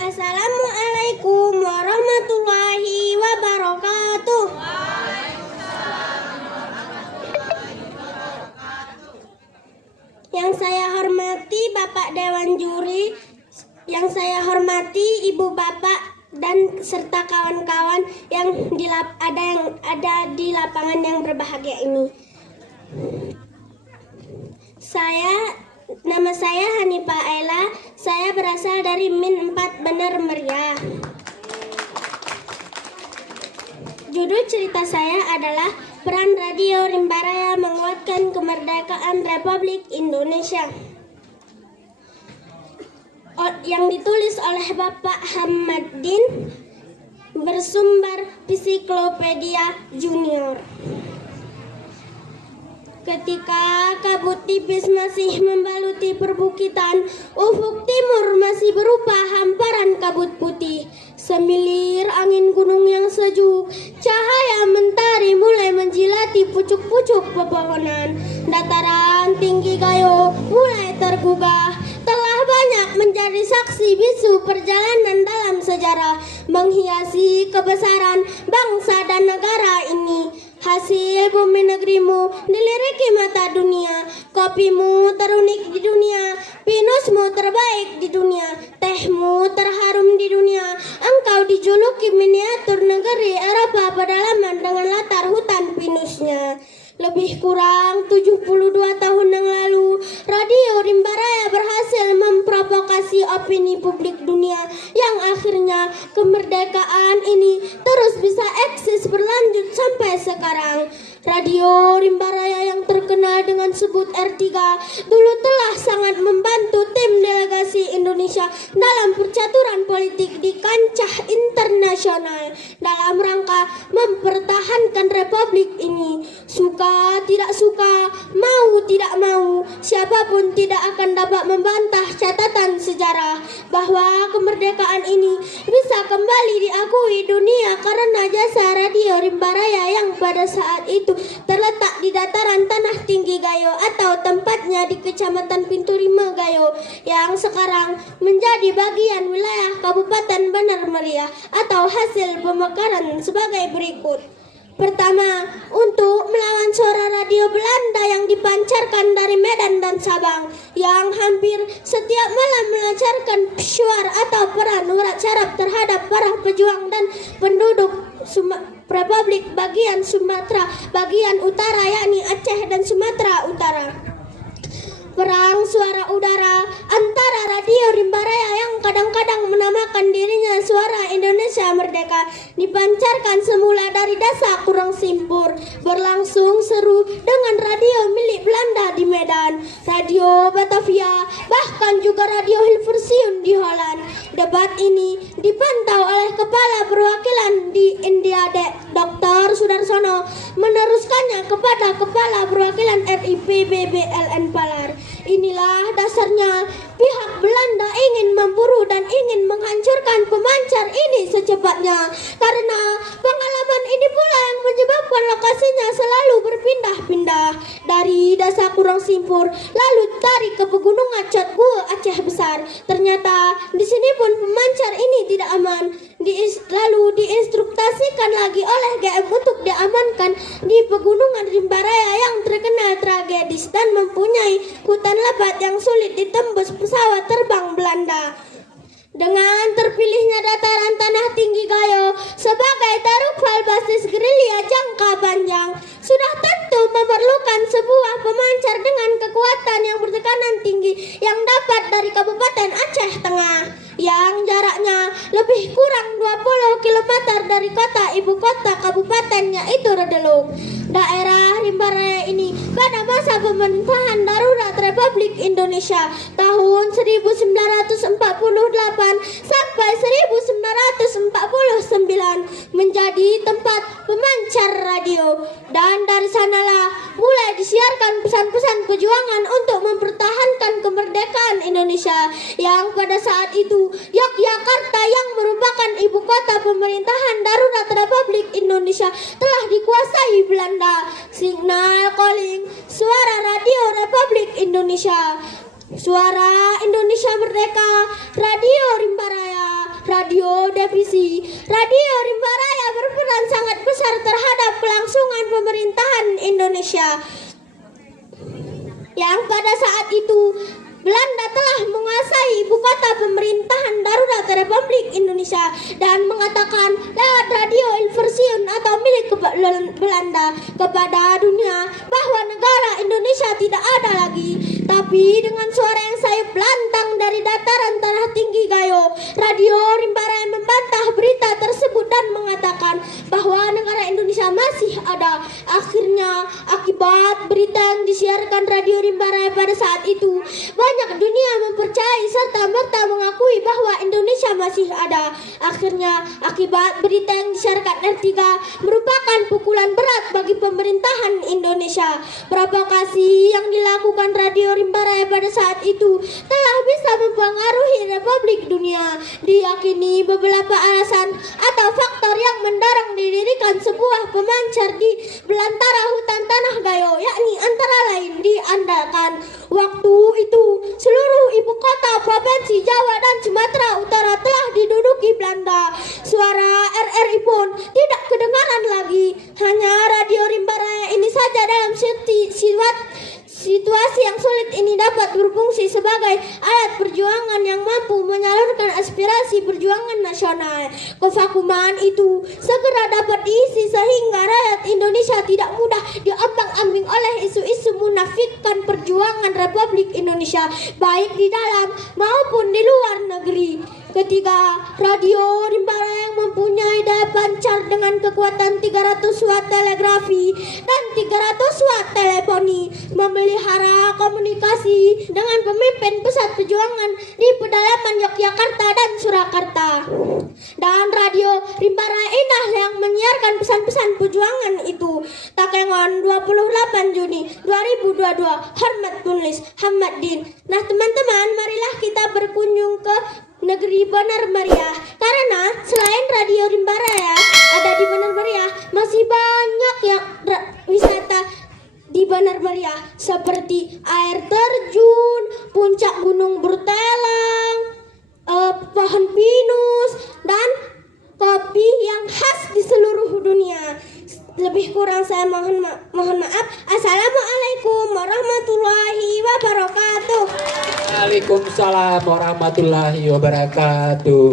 Assalamualaikum warahmatullahi wabarakatuh. Yang saya hormati Bapak Dewan Juri, yang saya hormati Ibu Bapak dan serta kawan-kawan yang ada di lapangan yang berbahagia ini. Nama saya Hanifah Ella. Saya berasal dari Min 4 Bener Meriah. Judul cerita saya adalah peran Radio Rimba Raya menguatkan kemerdekaan Republik Indonesia, yang ditulis oleh Bapak Hamaddin, bersumber Psiklopedia Junior. Ketika kabut tipis masih membaluti perbukitan, ufuk timur masih berupa hamparan kabut putih. Semilir angin gunung yang sejuk, cahaya mentari mulai menjilati pucuk-pucuk pepohonan. Dataran tinggi Gayo mulai tergugah, telah banyak menjadi saksi bisu perjalanan dalam sejarah, menghiasi kebesaran bangsa dan negara ini. Hasil bumi negerimu diliriki mata dunia, kopimu terunik di dunia, pinusmu terbaik di dunia, tehmu terharum di dunia. Engkau dijuluki miniatur negeri Eropa pedalaman dengan latar hutan pinusnya. Lebih kurang 72 tahun yang lalu, Radio Rimba Raya berhasil memprovokasi opini publik dunia, yang akhirnya kemerdekaan ini terus bisa eksis berlanjut sampai sekarang. Radio Rimba Raya yang terkenal dengan sebut R3 dulu telah sangat membantu tim delegasi Indonesia dalam percaturan politik di kancah internasional dalam rangka mempertahankan republik ini. Suka tidak suka, mau tidak mau, siapapun tidak akan dapat membantah catatan sejarah bahwa kemerdekaan ini bisa kembali diakui dunia karena jasa Radio Rimba Raya yang pada saat itu terletak di dataran tanah tinggi Gayo atau tempatnya di Kecamatan Pintu Rima Gayo, yang sekarang menjadi bagian wilayah Kabupaten Bener Meriah atau hasil pemekaran sebagai berikut. Pertama, untuk melawan suara radio Belanda yang dipancarkan dari Medan dan Sabang, yang hampir setiap malam melancarkan peshawar atau peran urat syaraf terhadap para pejuang dan penduduk Republik bagian Sumatera bagian utara, yakni Aceh dan Sumatera Utara. Perang suara udara antara Radio Rimba Raya yang kadang-kadang menamakan dirinya Suara Indonesia Merdeka dipancarkan semula dari Desa Kurang Simpur, berlangsung seru dengan radio milik Belanda di Medan, Radio Batavia, bahkan juga Radio Hilversum di Holland. Debat ini dipantau oleh Kepala Perwakilan di India, Dr. Sudarsono, meneruskannya kepada Kepala Perwakilan RI PBB LN Palar. Inilah dasarnya pihak Belanda ingin memburu dan ingin menghancurkan pemancar ini secepatnya, karena pengalaman ini pula yang menyebabkan lokasinya selalu berpindah-pindah dari Desa Kurang Simpur lalu tarik ke pegunungan Cotgul Aceh Besar. Ternyata di sini pun pemancar ini tidak aman, lalu diinstruktasikan lagi oleh GM untuk diamankan di pegunungan Rimba Raya yang terkenal tragedis dan mempunyai hutan lebat yang sulit ditembus pesawat terbang Belanda. Dengan terpilihnya dataran tanah tinggi Gayo sebagai tarufal basis gerilya jangka panjang, sudah tentu memerlukan sebuah pemancar dengan kekuatan yang bertekanan tinggi yang dapat dari Kabupaten Aceh Tengah, yang jaraknya lebih kurang 20 km dari kota ibu kota kabupaten, yaitu Redelung. Daerah Rimba Raya ini pada masa pemerintahan darurat Republik Indonesia tahun 1948 sampai 1949 menjadi tempat pemancar radio, dan dari sanalah mulai disiarkan pesan-pesan perjuangan untuk mempertahankan kemerdekaan Indonesia, yang pada saat itu Yogyakarta yang merupakan ibu kota pemerintahan darurat Republik Indonesia telah dikuasai Belanda. Signal calling, suara radio Republik Indonesia, Suara Indonesia Merdeka, radio divisi. Radio Rimba Raya berperan sangat besar terhadap kelangsungan pemerintahan Indonesia, yang pada saat itu Belanda telah menguasai ibu kota pemerintahan darurat Republik Indonesia dan mengatakan lewat radio Ilversiun atau milik Belanda kepada dunia bahwa negara Indonesia tidak ada lagi. Tapi dengan suara yang sayup lantang dari dataran tanah tinggi Gayo, Radio Rimba Raya membantah berita tersebut dan mengatakan bahwa negara Indonesia masih ada. Akhirnya akibat berita yang disiarkan Radio Rimba Raya pada saat itu, banyak dunia mempercayai serta merta mengakui bahwa Indonesia masih ada. Akhirnya akibat berita yang disiarkan R3 merupakan pukulan berat bagi pemerintahan Indonesia. Provokasi yang dilakukan Radio Rimba Raya pada saat itu telah bisa mempengaruhi Republik Dunia. Diyakini beberapa alasan atau faktor yang mendorong didirikan sebuah pemancar di belantara hutan tanah Gayo, yakni antara lain diandalkan waktu itu seluruh ibu kota provinsi Jawa dan Sumatera Utara telah diduduki Belanda. Suara RRI pun tidak kedengaran lagi. Hanya Radio Rimba Raya ini saja dalam situasi yang sulit ini dapat berfungsi sebagai alat perjuangan yang mampu menyalurkan aspirasi perjuangan nasional. Kevakuman itu segera dapat diisi sehingga rakyat Indonesia tidak mudah diombang-ambing oleh isu-isu munafikkan perjuangan Republik Indonesia baik di dalam maupun di luar negeri. Ketiga, Radio Rimba Raya yang mempunyai daya pancar dengan kekuatan 300 watt telegrafi dan 300 watt teleponi memelihara komunikasi dengan pemimpin pusat perjuangan di pedalaman Yogyakarta dan Surakarta. Dan Radio Rimba Raya inilah yang menyiarkan pesan-pesan perjuangan itu. Takengon 28 Juni 2022. Hormat penulis Hamad Din. Nah teman-teman, marilah kita berkunjung ke negeri Benar Meriah, karena selain Radio Rimba Raya ada di Benar Meriah, masih banyak yang wisata di Benar Meriah seperti air terjun, puncak gunung bertelang, pohon pinus, dan kopi yang khas di seluruh dunia. Lebih kurang saya mohon maaf. Assalamualaikum warahmatullahi wabarakatuh. Waalaikumsalam warahmatullahi wabarakatuh.